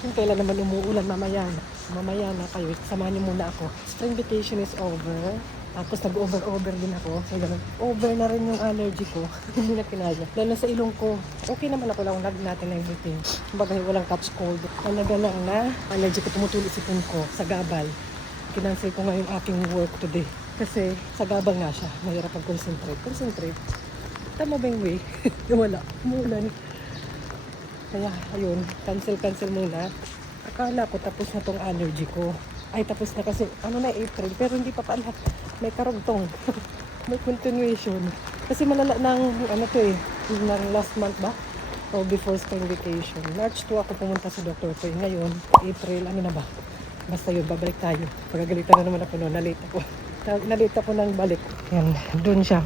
Kung kailan naman umuulan, mamaya na. Mamaya na kayo. Samahan niyo muna ako. Spring vacation is over. Tapos nag-over din ako. So, ganun. Over na rin yung allergy ko. Hindi na kinaya. Lalo sa ilong ko. Okay naman ako lang. Lag natin na everything. Kumbaga walang catch cold. Talaga lang na allergy ko tumutuloy sipon ko sa gabal. Kinancel ko nga yung aking work today. Kasi sa gabal nga siya. Mahirap mag-concentrate. Concentrate. Tama ba yung way? Wala. Umuulan. Kaya, ayun. Cancel muna. Akala ko tapos na tong allergy ko. Ay, tapos na kasi, ano na, April. Pero hindi pa pala. May karugtong. May continuation. Kasi malala ng, ano to eh, ng last month ba? O before spring vacation. March 2 ako pumunta sa doctor ko. Ngayon, April, ano na ba? Basta yun, babalik tayo. Pagagalitan na naman ako noon. Nalate ako ng balik. Yan, doon siya.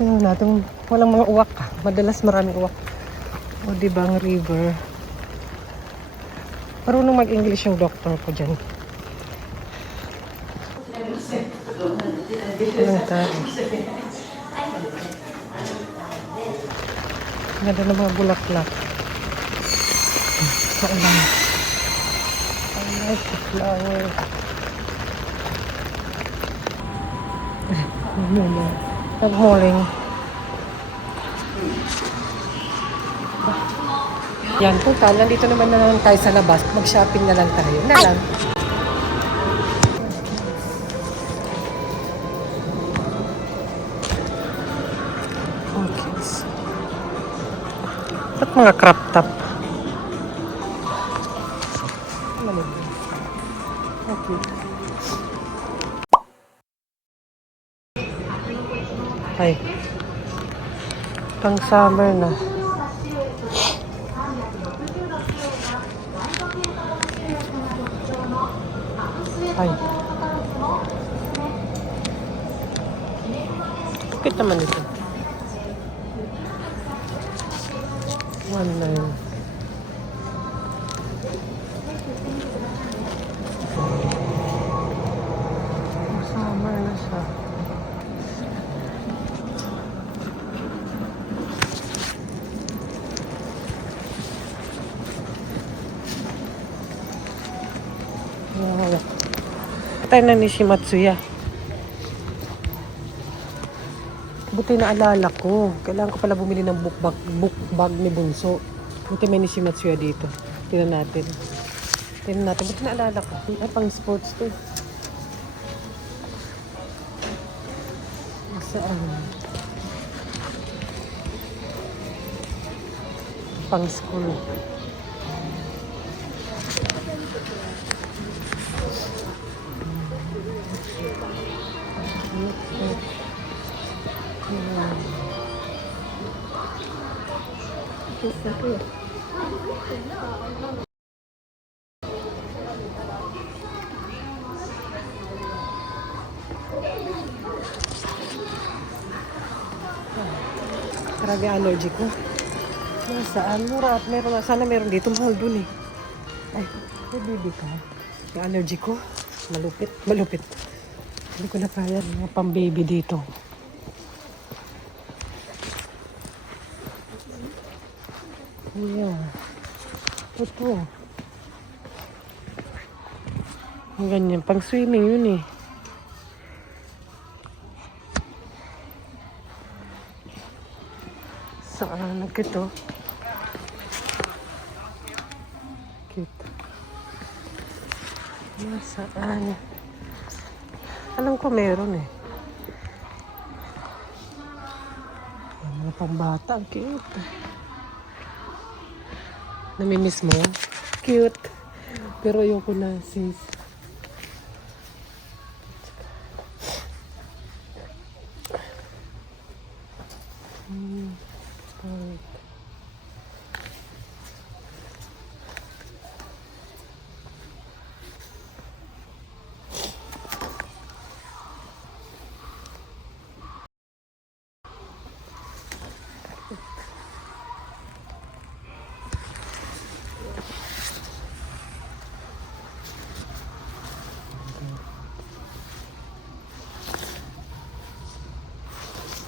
Tingnan natin, walang mga uwak. Madalas maraming uwak. O diba ang river. Marunong mag-English yung doctor ko dyan. Anong tayo? Ganda ng mga bulaklak. Sa ulan. I like the flower. Good morning. Yan po, nandito naman na tayo sa labas. Mag-shopping na lang tayo. Na lang. Okay. Ba't mga crop top? Okay. Ay. Pang summer na. Ay. Bakit naman ito? 1.9. Summer na siya. Tayo na ni Shimatsuya. Buti na alala ko. Kailangan ko pala bumili ng book bag ni Bunso. Buti may ni Shimatsuya dito. Tingnan natin. Buti na alala ko. Ay, pang sports to. Saan? Pang school. Grabe allergy ko. Nasaan? Mura at meron. Sana meron dito. Mahal dun eh. Ay, may baby ka. Yung allergy ko. Malupit. Hindi ko na kaya. Mga pang baby dito. Ayan. Ito. Ang ganyan. Pang swimming yun eh. Saan? Ito. Cute. Nasaan? Alam ko meron eh. Mga pambata. Ang cute. Namimiss mo? Cute. Pero ayoko na sis.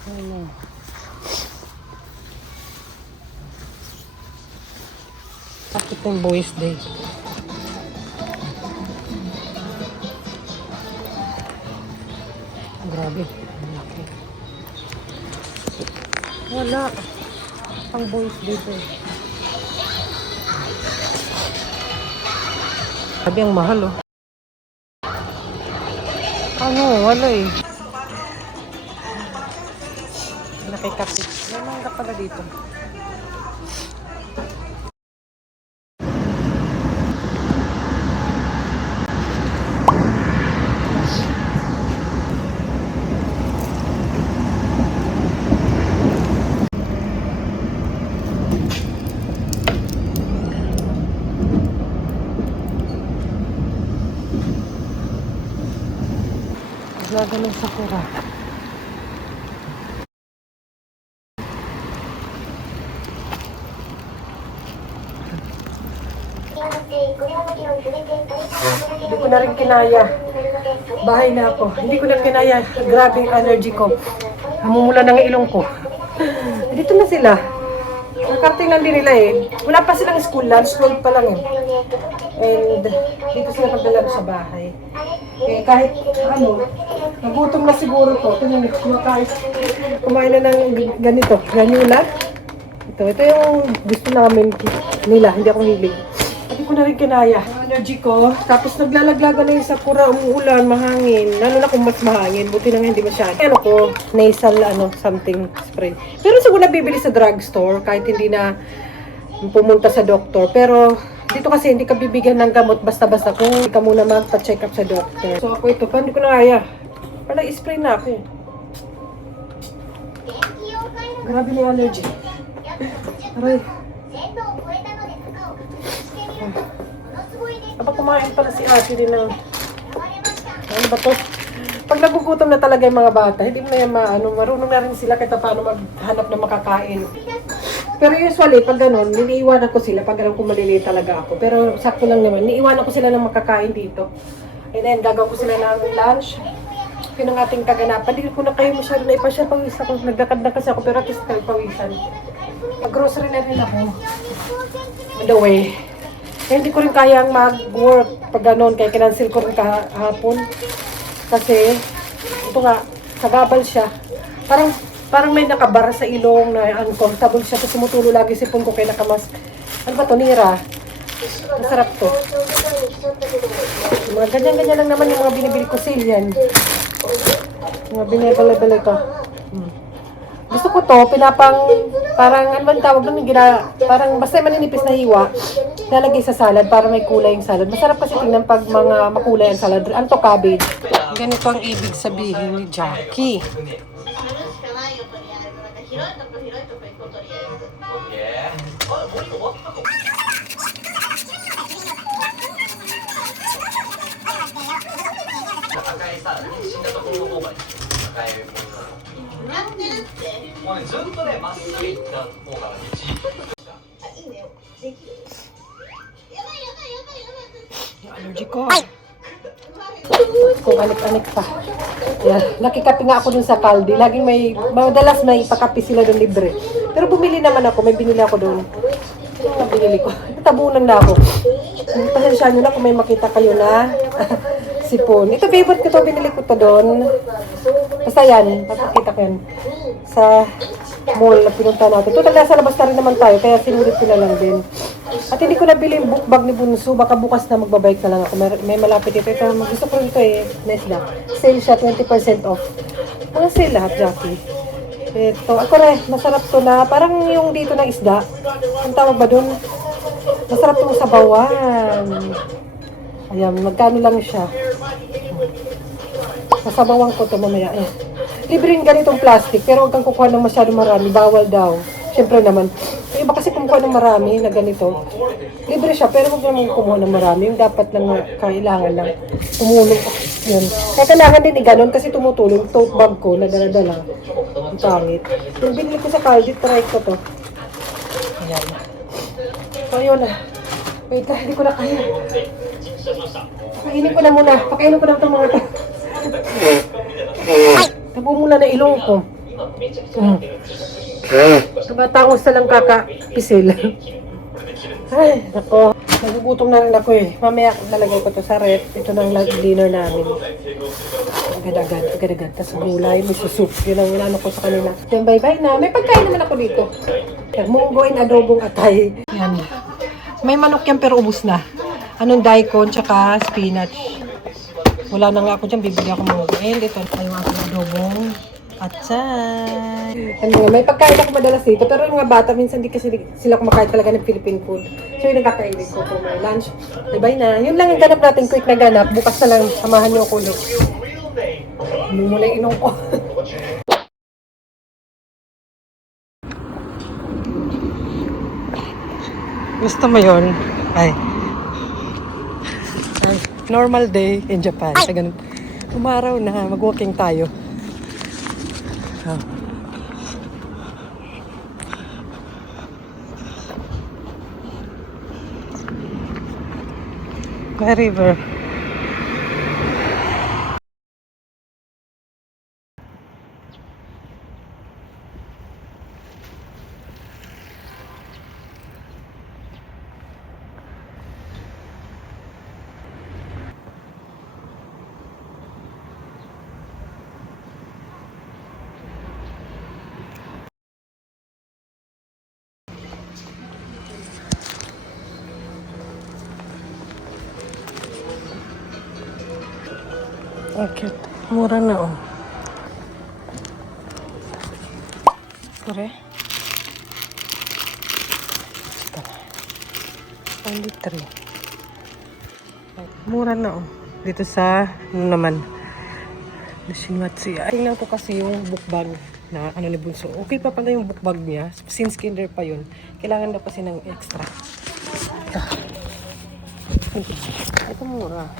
Ano? Ito yung Boys Day. Grabe. Ang laki. Wala. Pang Boys Day to. Grabe, ang mahal oh. Ano? Wala eh. Nakikapit. May mangga pala dito. Laga ng sakura. Hindi ko na rin kinaya. Bahay na ako. Hindi ko na kinaya. Grabe yung allergy ko. Namumula ng ilong ko. Dito na sila. Nakarting lang din nila eh. Wala pa silang school lunch. 12 pa lang eh. And dito sila pagdala sa bahay. Eh kahit ano, nagutom na siguro to. Tingnan mo, kahit kumain na ng ganito. Granula. Ito yung gusto namin nila. Hindi ako hilig. Hindi ko na rin kinaya. Allergy ko. Tapos naglalaglaga na yung sakura, umuulan, mahangin. Lalo na kung mas mahangin. Buti na nga hindi masyado. Ano ko, nasal, something spray. Pero siguro nabibili sa drugstore kahit hindi na pumunta sa doktor. Pero dito kasi hindi ka bibigyan ng gamot basta-basta kung hindi ka muna magpa-check up sa doctor. So ako ito, paano ko na kaya? Pala i-spray na ako. Grabe na yung allergy. Aray. Kapag kumain pala si ate din ng ano ba to? Pag nagugutom na talaga yung mga bata, hindi mo na yan marunong na rin sila kahit paano maghanap ng makakain. Pero usually, pag gano'n, niniiwanan ko sila pag alam ko maliliit talaga ako. Pero sakto lang naman, niniiwanan ko sila ng makakain dito. And then, gagawin ko sila ng lunch. Yun ang ating kaganapan. Hindi ko na kayo masyado na ipasya, pawis ako. Nagdakad na kasi ako, pero at least kayo pawisan. Pag-grocery na rin ako. On the way. Eh, hindi ko rin kayang mag-work pag gano'n, kaya kinancel ko rin kahapon. Kasi, ito nga, sagabal siya. Parang may nakabara sa ilong na uncomfortable siya. Tapos tumutulo lagi sipon ko kaya nakamas. Ano ba to? Nira. Masarap to. Mga ganyan-ganyan lang naman yung mga binibili ko sale yan. Mga binibili ko. Gusto ko to, parang ano ba tawag doon? Parang basta maninipis na hiwa. Nalagay sa salad para may kulay yung salad. Masarap kasi tingnan pag mga makulay ang salad. Ano to? Cabbage. Ganito ang ibig sabihin ni Jackie. Allergy ko. Kung anik-anik pa. Yan. Nakikapi nga ako dun sa Caldi. Laging madalas may pakapi sila dun libre. Pero bumili naman ako. May binili ako dun. Ano binili ko? Tabunan na ako. Pasensya nyo na kung may makita kayo na sipon. Ito favorite ko to. Binili ko to dun. Basta yan. Papakita ko yan. Sa mall na pinunta natin. Total nasa labas na rin naman tayo. Kaya sinulit ko na lang din. At hindi ko nabili yung book bag ni Bunso. Baka bukas na magbabike na lang ako. May malapit ito. Ito, gusto ko rin ito eh. Nice na. Sale siya, 20% off. Mga sale lahat, Jackie. Ito. Ako rin, masarap to na. Parang yung dito ng isda. Ang tawag ba dun? Masarap to sa bawan. Ayan, magkano lang siya. Masabawang ko to mamaya. Libre rin ganitong plastic. Pero huwag kang kukuha ng masyadong marami. Bawal daw. Siyempre naman. Yung iba kasi kumukuha ng marami na ganito. Libre siya, pero huwag naman kumuha ng marami. Yung dapat lang kailangan lang. Tumulong. Yan. Kaya kailangan din i-ganon kasi tumutulong. Tote bag ko na dala-dala. Ang pangit. Yung binili ko sa Caldi, try ko to. Ayan. So, yun na. Wait lang, hindi ko na kaya. Pakainin ko na muna. Pakainin ko na itong mga ito. Tabo muna na ilong ko. Tumatangos na lang kakapisil. Ay, ako. Nagugutom na rin ako eh. Mamaya lalagay ko to sa rep. Ito na ang dinner namin. Agad-agad. Tapos gulay, may soup. Yun ang inano ko sa kanila. Then bye-bye na. May pagkain naman ako dito. Munggoin adobong atay. Yan. May manok yan pero ubus na. Anong daikon tsaka spinach. Wala na nga ako dyan. Bibili ako munggoin. Ito ay yung aking adobong atay. Ano, may pagkain ako madalas dito. Pero yung mga bata, minsan di kasi sila kumakain talaga ng Philippine food. So yung nagkakainin ko for my lunch. Bye-bye na. Yun lang yung ganap natin. Quick na ganap. Bukas na lang. Samahan niyo ako ulit. Mumula yung inong ko. Gusto mo yun? Ay. Normal day in Japan. Sa ganun. Umaraw na. Mag-walking tayo. Oh. May river. Okay. Mura na oh. Pare. Only 3. Mura na oh. Dito sa, ano naman, Nishimatsuya. Tingnan ko kasi yung book bag na ano ni Bunso. Okay pa pala yung book bag niya. Since kinder pa yun. Kailangan na kasi ng extra. Ito mura.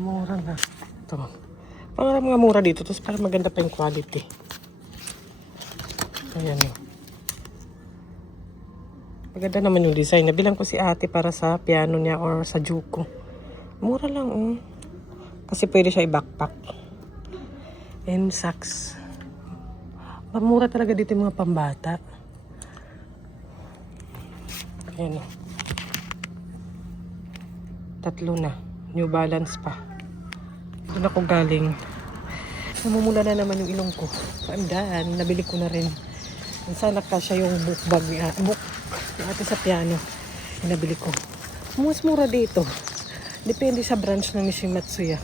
Mura na. Ito. Parang mga mura dito. Tapos parang maganda pa yung quality. Ayan o. Maganda naman yung design. Nabilang ko si ate para sa piano niya or sa juko. Mura lang oh. Kasi pwede siya i-backpack. And socks. Mura talaga dito yung mga pambata. Ayan o. 3 na. New Balance pa. Doon ako galing. Namumula na naman yung ilong ko. Paandan, nabili ko na rin. Sana kasya yung book bag niya. Book natin sa piano. Nabili ko. Mas mura dito. Depende sa branch ng Nishimatsuya.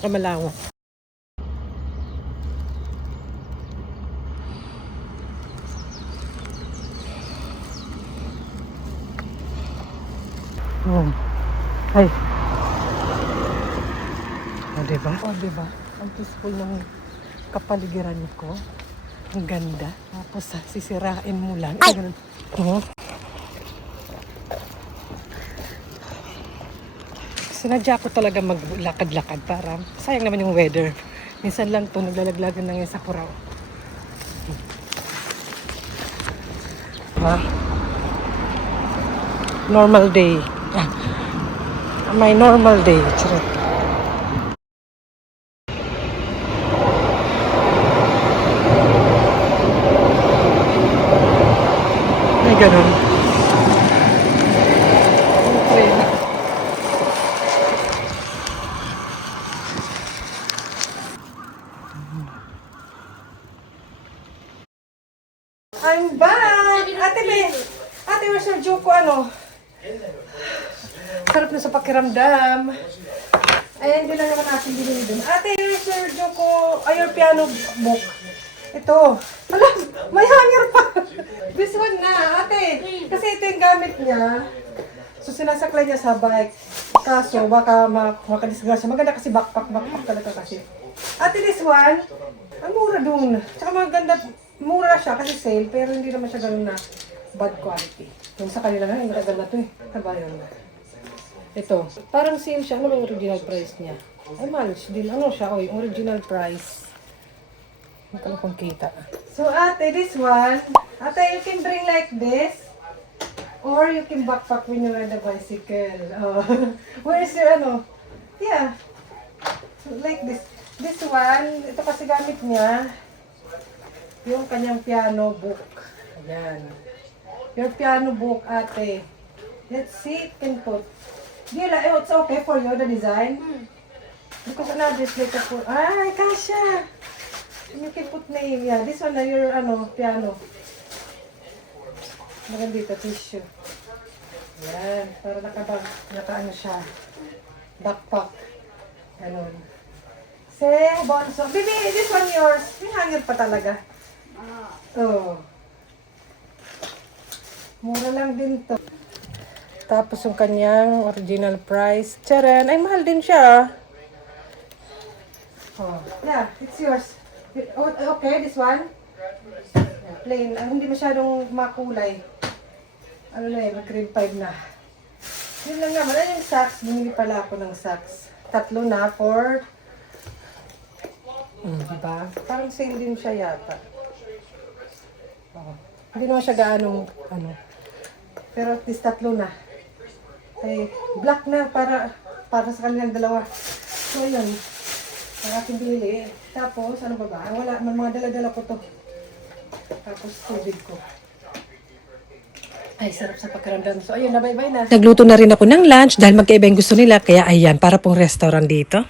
Saka malawak. Ay. O, diba? O, diba? Ang peaceful ng kapaligiran ko. Ang ganda. Tapos, sisirain mo lang. Ay! Ganun. O. Sinadya ko talaga maglakad-lakad para sayang naman yung weather. Minsan lang to naglalaglagan lang yan sa Kurao. Ha? Normal day. My normal day. Charot. May ganun. I'm back! Ate Be! Ate, where's your joke ko ano? Sarap na sa pakiramdam. Ayan, hindi lang naman natin binili dun. Ate, yung Sergio ko, your piano book. Ito. Hala, may hanger pa. This one na, ate. Kasi ito yung gamit niya. So, sinasaklay niya sa bike. Kaso, baka makadisgrasya. Maganda kasi backpack talaga kasi. Ate, this one, ang mura dun. Tsaka maganda, mura siya kasi sale, pero hindi naman siya ganun na bad quality. Yung sa kanila na, yung matagal na to eh. Kabayan na. Ito, parang sale siya. Ano ba yung original price niya? Ay, mahal. Ano siya? Oy, original price. Magkano kung kita. So, ate, this one, ate, you can bring like this. Or you can backpack when you ride the bicycle. Oh. Where's your ano? Yeah. Like this. This one, ito kasi gamit niya. Yung kanyang piano book. Ayan. Your piano book, ate. Let's see, it can put. Dila, it's okay for you, the design? Because another is like a for, ay, kasha! You can put name, yeah. This one na your, piano. Maganda dito, tissue. Yan, para naka-ano siya. Backpack. Ganon. Same, bonso. Bibi, this one yours. May hanger pa talaga. Oh. Mura lang din to. Tapos yung kanyang original price. Charan, ay mahal din siya. Oh, yeah, it's yours. Okay, this one. Yeah, plain. Hindi masyadong makulay. Ano na yun, grade 5 na. Yun lang naman. Ano yung socks? Bumili pala ako ng socks. 3 na for... diba? Parang sale din siya yata. Oh. Hindi naman siya gaano, Pero at least 3 na. Ay, black na para sa kanilang dalawa. So, yun. Ang aking binili. Tapos, ano ba? Wala, mga dala-dala ko to. Tapos, tubig ko. Ay, sarap sa pakiramdam. So, ayun na, bye-bye na. Nagluto na rin ako ng lunch dahil magkaiba yung gusto nila. Kaya ayan, para pong restaurant dito.